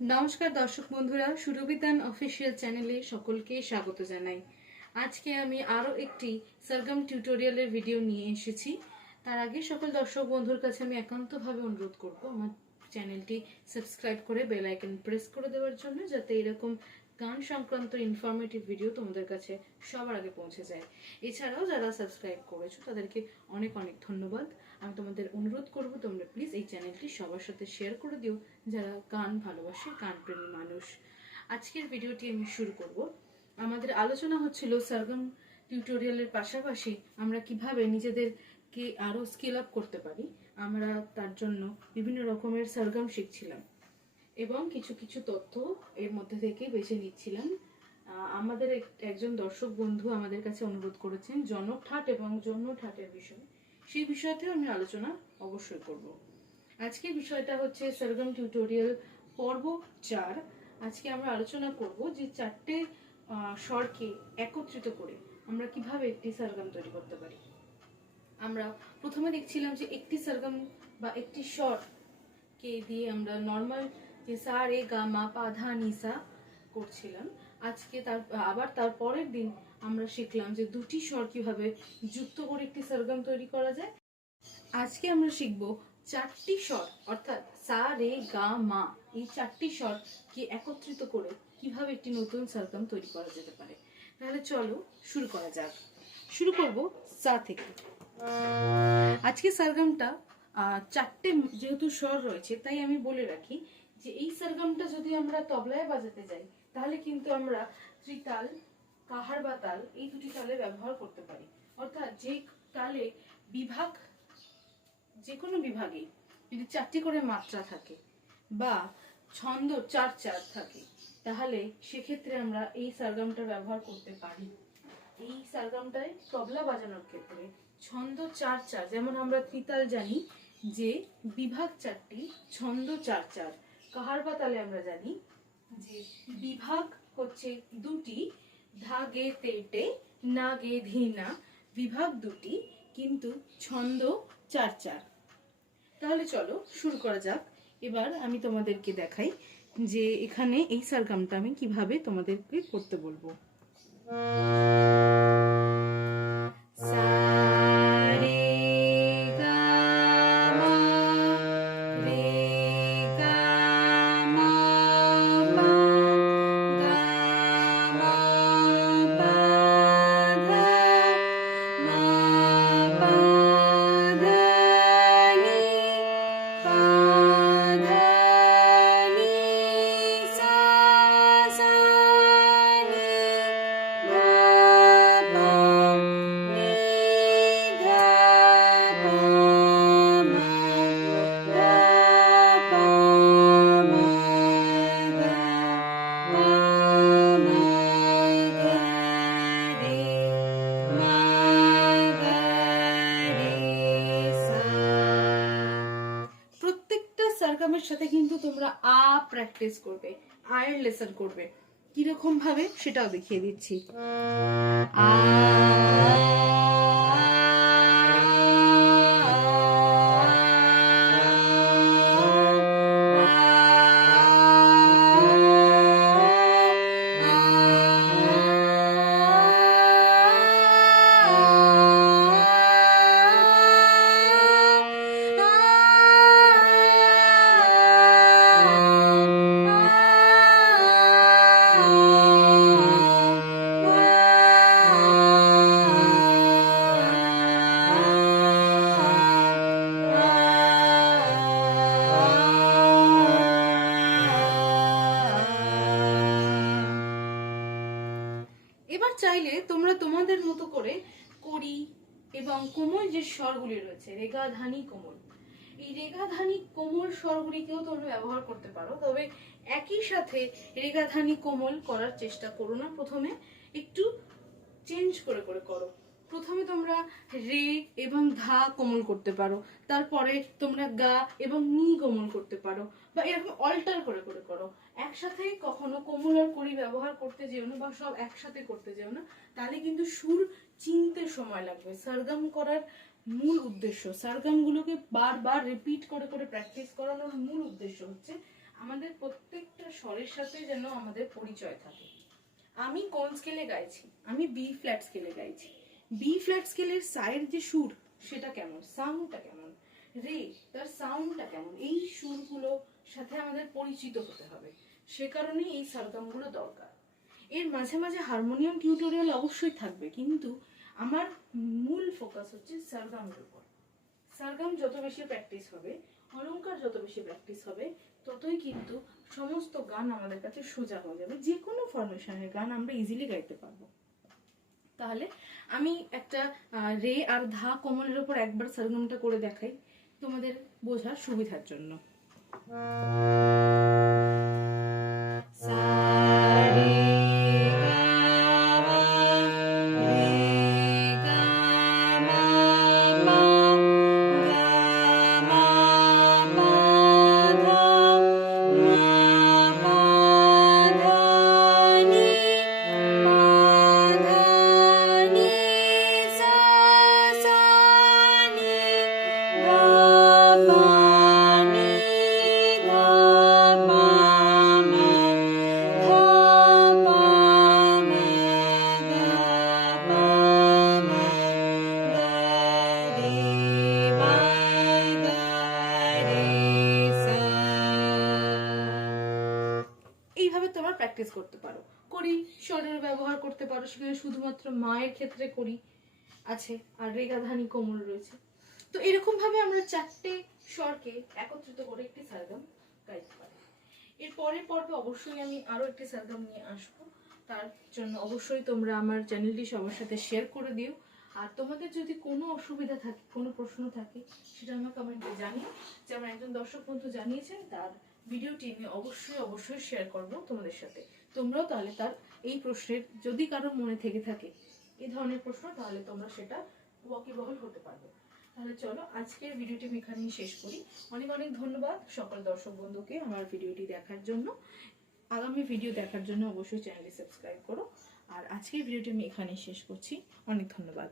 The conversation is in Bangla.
নমস্কার দর্শক বন্ধুরা, সুরভিতান অফিসিয়াল চ্যানেলে সকলকে স্বাগত জানাই। আজকে আমি আরও একটি সরগম টিউটোরিয়ালের ভিডিও নিয়ে এসেছি। তার আগে সকল দর্শক বন্ধুর কাছে আমি একান্তভাবে অনুরোধ করব, আমার চ্যানেলটি সাবস্ক্রাইব করে বেল আইকন প্রেস করে দেওয়ার জন্য, যাতে এরকম গান সংক্রান্ত ইনফরমেটিভ ভিডিও তোমাদের কাছে সবার আগে পৌঁছে যায়। এছাড়াও যারা সাবস্ক্রাইব করেছ, তাদেরকে অনেক অনেক ধন্যবাদ। আমি তোমাদের অনুরোধ করব তোমরা প্লিজ এই চ্যানেলটি সবার সাথে শেয়ার করে দিও, যারা গান ভালোবাসে গান প্রেমী মানুষ। আজকের ভিডিওটি আমি শুরু করব। আমাদের আলোচনা হচ্ছিল সরগম টিউটোরিয়ালের পাশাপাশি আমরা কীভাবে নিজেদেরকে আরও স্কিল আপ করতে পারি। আমরা তার জন্য বিভিন্ন রকমের সরগম শিখছিলাম এবং কিছু কিছু তথ্য এর মধ্যে থেকে বেছে নিচ্ছিলাম। আমাদের এক- একজন দর্শক বন্ধু আমাদের কাছে অনুরোধ করেছেন, জনক ঠাট এবং জন্য ঠাটের বিষয়। সেই বিষয়তেও আমি আলোচনা অবশ্যই করব। আজকের বিষয়টা হচ্ছে সরগম টিউটোরিয়াল পর্ব চার। আজকে আমরা আলোচনা করব যে চারটে স্বরকে একত্রিত করে আমরা কীভাবে একটি সরগম তৈরি করতে পারি। আমরা প্রথমে দেখছিলাম যে একটি সরগম বা একটি স্বর কে দিয়ে আমরা নর্মাল যে সা, রে, গা, মা, পা, ধা, নি করছিলাম। আজকে তার, আবার তার পরের দিন আমরা শিখলাম যে দুটি স্বর কীভাবে যুক্ত করে একটি সরগম তৈরি করা যায়। আজকে আমরা শিখব চারটি স্বর, অর্থাৎ সা, রে, গা, মা, এই চারটি স্বর কে একত্রিত করে কীভাবে একটি নতুন সরগম তৈরি করা যেতে পারে। তাহলে চলো শুরু করা যাক। শুরু করব সা থেকে। আজকে সরগমটা চারটে যেহেতু স্বর রয়েছে, তাই আমি বলে রাখি যে এই সরগমটা যদি আমরা তবলায় বাজাতে যাই, তাহলে কিন্তু আমরা ত্রিতাল কাহার বা তাল, এই দুটি তালে ব্যবহার করতে পারি। অর্থাৎ যে তালে বিভাগ যে কোনো বিভাগে যদি চারটি করে মাত্রা থাকে বা ছন্দ চার চার থাকে, তাহলে সেক্ষেত্রে আমরা এই সারগামটা ব্যবহার করতে পারি। এই সারগামটায় তবলা বাজানোর ক্ষেত্রে ছন্দ চার চার, যেমন আমরা ত্রিতাল জানি যে বিভাগ চারটি, ছন্দ চার চার। কাহার বা তালে আমরা জানি যে বিভাগ হচ্ছে দুটি ধা গে নাগে টে না গে ধি বিভাগ দুটি, কিন্তু ছন্দ চার চার। তাহলে চলো শুরু করা যাক। এবার আমি তোমাদেরকে দেখাই যে এখানে এই সারগামটা আমি কীভাবে তোমাদেরকে করতে বলব। সা সারগামের সাথে কিন্তু তোমরা আ প্র্যাকটিস করবে আয়ের লেসন করবে। কীরকম ভাবে সেটাও দেখিয়ে দিচ্ছি। আ চাইলে তোমরা তোমাদের মতো করে করি এবং কোমল যে স্বরগুলি রয়েছে রেগা ধানি কোমল। এই রেগা ধানি কোমল স্বরগুলিকেও তোমরা ব্যবহার করতে পারো, তবে একই সাথে রেগা ধানি কোমল করার চেষ্টা করো না। প্রথমে একটু চেঞ্জ করে করে করো। প্রথমে তোমরা রে এবং ধা কোমল করতে পারো, তারপরে তোমরা গা এবং নি কোমল করতে পারো, বা এরকম অল্টার করে করে করো। একসাথে কখনো কোমল আর করি ব্যবহার করতে যেও না বা সব একসাথে করতে যেও না, তাহলে কিন্তু সুর চিনতে সময় লাগবে। সরগম করার মূল উদ্দেশ্য, সরগমগুলোকে বারবার রিপিট করে করে প্র্যাকটিস করানোর মূল উদ্দেশ্য হচ্ছে আমাদের প্রত্যেকটা স্বরের সাথে যেন আমাদের পরিচয় থাকে। আমি কোন স্কেলে গাইছি? আমি বি ফ্ল্যাট স্কেলে গাইছি। বি ফ্ল্যাট স্কেলের সাইড যে সুর, সেটা কেমন? সাউন্ডটা কেমন? রে, তার সাউন্ডটা কেমন? এই সুরগুলো সাথে আমাদের পরিচিত হতে হবে। সে কারণেই এই সারগামগুলো দরকার। এর মাঝে মাঝে হারমোনিয়াম টিউটোরিয়াল অবশ্যই থাকবে, কিন্তু আমার মূল ফোকাস হচ্ছে সারগামের উপর। সারগাম যত বেশি প্র্যাকটিস হবে, অলংকার যত বেশি প্র্যাকটিস হবে, ততই কিন্তু সমস্ত গান আমাদের কাছে সোজা হয়ে যাবে। যে কোনো ফরমেশনের গান আমরা ইজিলি গাইতে পারব। তাহলে আমি একটা রে আর ধা কমনের উপর একবার সারগামটা করে দেখাই, তোমাদের বোঝার সুবিধার জন্য। 음... এইভাবে তোমরা প্র্যাকটিস করতে পারো। করি স্বরের ব্যবহার করতে পারো, সেখানে শুধুমাত্র মায়ের ক্ষেত্রে করি। আছে, আর রেগাধানি কোমল রয়েছে। তো এরকম ভাবে আমরা চারটে স্বরকে একত্রিত করে একটি সারগাম গাইতে পারি। এর পরের পর্বে অবশ্যই আমি আরও একটি সারগাম নিয়ে আসব। তার জন্য অবশ্যই তোমরা আমার চ্যানেলটি সবার সাথে শেয়ার করে দিও। আর তোমাদের যদি কোনো অসুবিধা থাকে, কোনো প্রশ্ন থাকে, সেটা আমাকে কমেন্টে জানিও। যেমন একজন দর্শক বন্ধু জানিয়েছেন, তার ভিডিওটি আমি অবশ্যই অবশ্যই শেয়ার করব তোমাদের সাথে। তোমরাও তাহলে তার এই প্রশ্নের যদি কারও মনে থেকে থাকে, এই ধরনের প্রশ্ন, তাহলে তোমরা সেটা ওয়াকিবহল হতে পারবে। তাহলে চলো, আজকের ভিডিওটি আমি এখানেই শেষ করি। অনেক অনেক ধন্যবাদ সকল দর্শক বন্ধুকে আমার ভিডিওটি দেখার জন্য। আগামী ভিডিও দেখার জন্য অবশ্যই চ্যানেলটি সাবস্ক্রাইব করো। আর আজকের ভিডিওটি আমি এখানেই শেষ করছি। অনেক ধন্যবাদ।